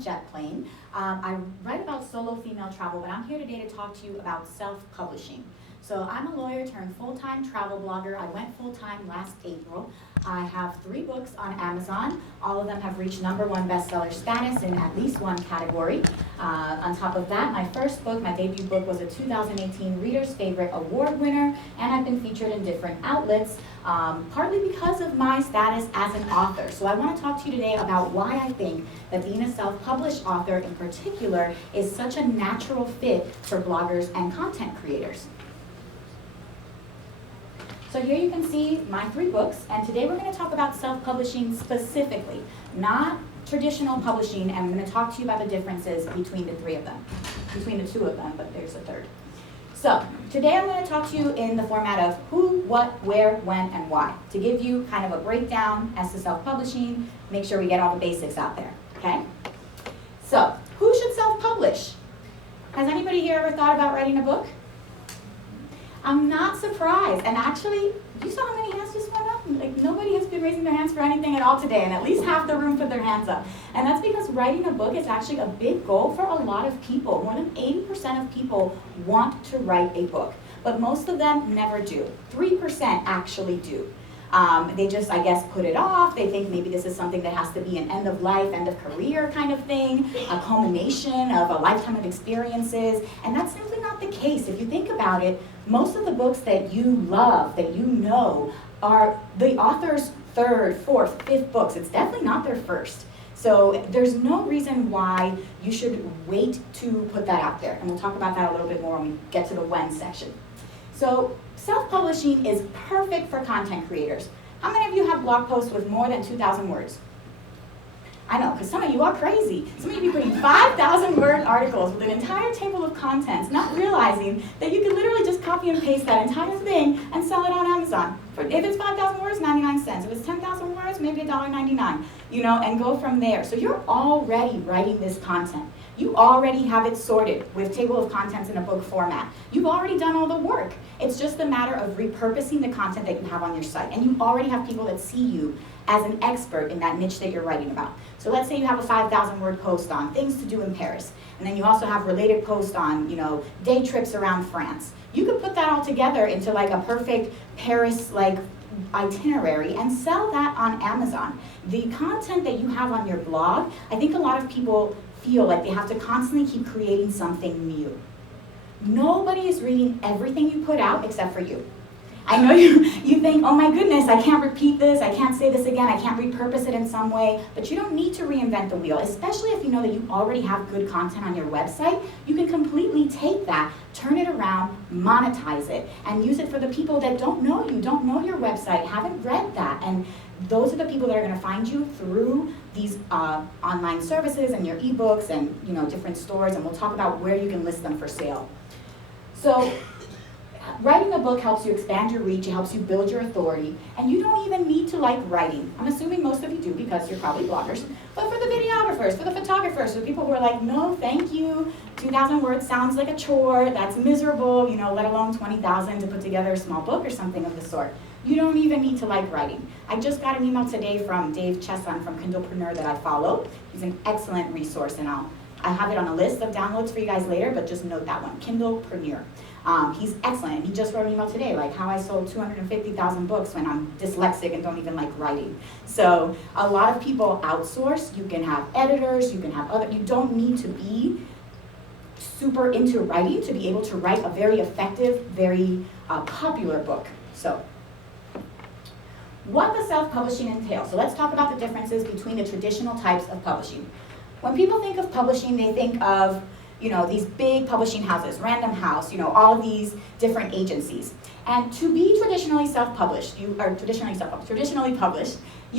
jet plane. I write about solo female travel, but I'm here today to talk to you about self-publishing. So I'm a lawyer turned full-time travel blogger. I went full-time last April. I have 3 books on Amazon. All of them have reached #1 bestseller status in at least one category. On top of that, my first book, my debut book, was a 2018 Reader's Favorite Award winner, and I've been featured in different outlets, partly because of my status as an author. So I want to talk to you today about why I think that being a self-published author in particular is such a natural fit for bloggers and content creators. So here you can see my 3 books, and today we're going to talk about self-publishing specifically, not traditional publishing, and I'm going to talk to you about the differences between the 2 of them, but there's a third. So today I'm going to talk to you in the format of who, what, where, when, and why, to give you kind of a breakdown as to self-publishing, make sure we get all the basics out there, okay? So who should self-publish? Has anybody here ever thought about writing a book? I'm not surprised, and actually, you saw how many hands just went up? Like, nobody has been raising their hands for anything at all today, and at least half the room put their hands up. And that's because writing a book is actually a big goal for a lot of people. More than 80% of people want to write a book, but most of them never do. 3% actually do. They just, I guess, put it off. They think maybe this is something that has to be an end of life, end of career kind of thing, a culmination of a lifetime of experiences, and that's simply not the case. If you think about it, most of the books that you love, that you know, are the author's 3rd, 4th, 5th books. It's definitely not their first. So there's no reason why you should wait to put that out there, and we'll talk about that a little bit more when we get to the when section. So self-publishing is perfect for content creators. How many of you have blog posts with more than 2,000 words? I know, because some of you are crazy. Some of you be putting 5,000 word articles with an entire table of contents, not realizing that you can literally just copy and paste that entire thing and sell it on Amazon. If it's 5,000 words, 99 cents. If it's 10,000 words, maybe $1.99, and go from there. So you're already writing this content. You already have it sorted with table of contents in a book format. You've already done all the work. It's just a matter of repurposing the content that you have on your site. And you already have people that see you as an expert in that niche that you're writing about. So let's say you have a 5,000 word post on things to do in Paris. And then you also have related posts on, day trips around France. You could put that all together into like a perfect Paris itinerary and sell that on Amazon. The content that you have on your blog, I think a lot of people feel like they have to constantly keep creating something new. Nobody is reading everything you put out except for you. I know you think, oh my goodness, I can't repeat this, I can't say this again, I can't repurpose it in some way, but you don't need to reinvent the wheel, especially if you know that you already have good content on your website. You can completely take that, turn it around, monetize it, and use it for the people that don't know you, don't know your website, haven't read that, and those are the people that are going to find you through these online services and your ebooks and different stores, and we'll talk about where you can list them for sale. So writing a book helps you expand your reach, it helps you build your authority, and you don't even need to like writing. I'm assuming most of you do because you're probably bloggers, but for the videographers, for the photographers, for the people who are like, no thank you, 2,000 words sounds like a chore, that's miserable, let alone 20,000 to put together a small book or something of the sort. You don't even need to like writing. I just got an email today from Dave Chesson from Kindlepreneur that I follow. He's an excellent resource, and I have it on a list of downloads for you guys later, but just note that one, Kindlepreneur. He's excellent. He just wrote an email today, like how I sold 250,000 books when I'm dyslexic and don't even like writing. So a lot of people outsource. You can have editors, you can have you don't need to be super into writing to be able to write a very effective, very popular book. So what does self-publishing entail? So let's talk about the differences between the traditional types of publishing. When people think of publishing, they think of these big publishing houses, Random House, all of these different agencies. And to be traditionally published, you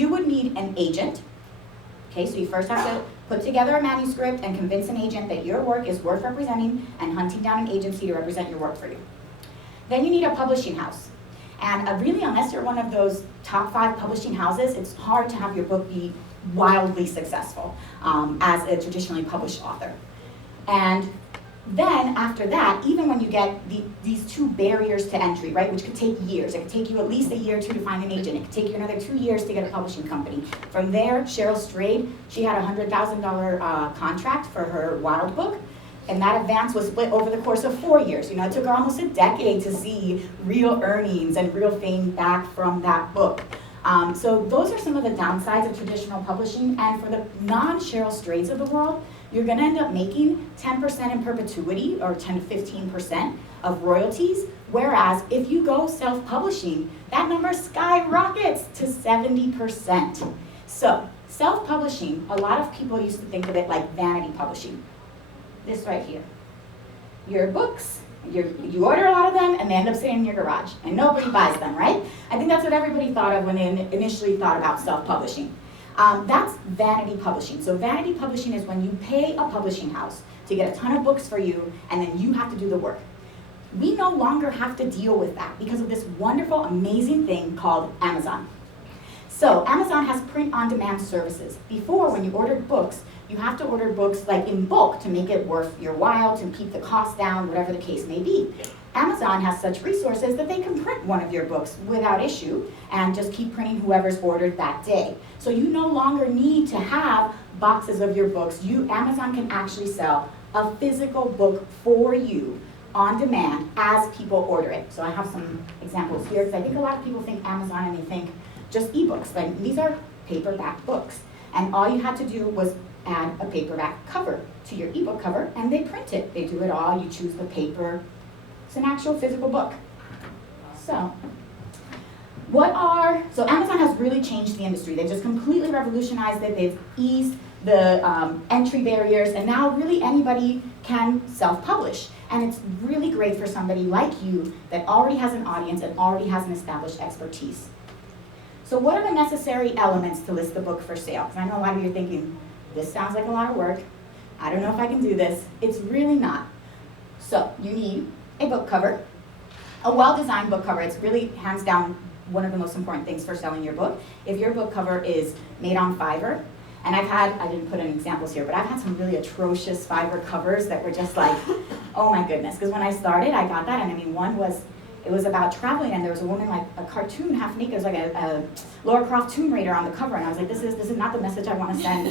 would need an agent. Okay, so you first have to put together a manuscript and convince an agent that your work is worth representing and hunting down an agency to represent your work for you. Then you need a publishing house. And really, unless you're one of those top 5 publishing houses, it's hard to have your book be wildly successful as a traditionally published author. And Then after that, even when you get these two barriers to entry, right, which could take years, it could take you at least a year or two to find an agent, it could take you another 2 years to get a publishing company. From there, Cheryl Strayed, she had a $100,000 contract for her Wild book, and that advance was split over the course of 4 years. You know, it took her almost a decade to see real earnings and real fame back from that book. So those are some of the downsides of traditional publishing, and for the non-Cheryl Strayeds of the world, you're gonna end up making 10% in perpetuity, or 10 to 15% of royalties, whereas if you go self-publishing, that number skyrockets to 70%. So, self-publishing, a lot of people used to think of it like vanity publishing. This right here. Your books, you order a lot of them, and they end up sitting in your garage, and nobody buys them, right? I think that's what everybody thought of when they initially thought about self-publishing. That's vanity publishing. So vanity publishing is when you pay a publishing house to get a ton of books for you, and then you have to do the work. We no longer have to deal with that because of this wonderful, amazing thing called Amazon. So Amazon has print-on-demand services. Before, when you ordered books, you have to order books like in bulk to make it worth your while, to keep the cost down, whatever the case may be. Amazon has such resources that they can print one of your books without issue and just keep printing whoever's ordered that day. So you no longer need to have boxes of your books. Amazon can actually sell a physical book for you on demand as people order it. So I have some examples here, because I think a lot of people think Amazon and they think just ebooks, but these are paperback books. And all you had to do was add a paperback cover to your ebook cover, and they print it. They do it all. You choose the paper. It's an actual physical book. So Amazon has really changed the industry. They've just completely revolutionized it. They've eased the entry barriers, and now really anybody can self-publish. And it's really great for somebody like you that already has an audience and already has an established expertise. So what are the necessary elements to list the book for sale? Because I know a lot of you are thinking, this sounds like a lot of work. I don't know if I can do this. It's really not. So you need a book cover, a well-designed book cover. It's really, hands down, one of the most important things for selling your book. If your book cover is made on Fiverr, and I didn't put any examples here, but I've had some really atrocious Fiverr covers that were just like, oh my goodness. Because when I started, I got that, and I mean, it was about traveling, and there was a woman like a cartoon half naked. It was like a Lara Croft Tomb Raider on the cover, and I was like, this is not the message I want to send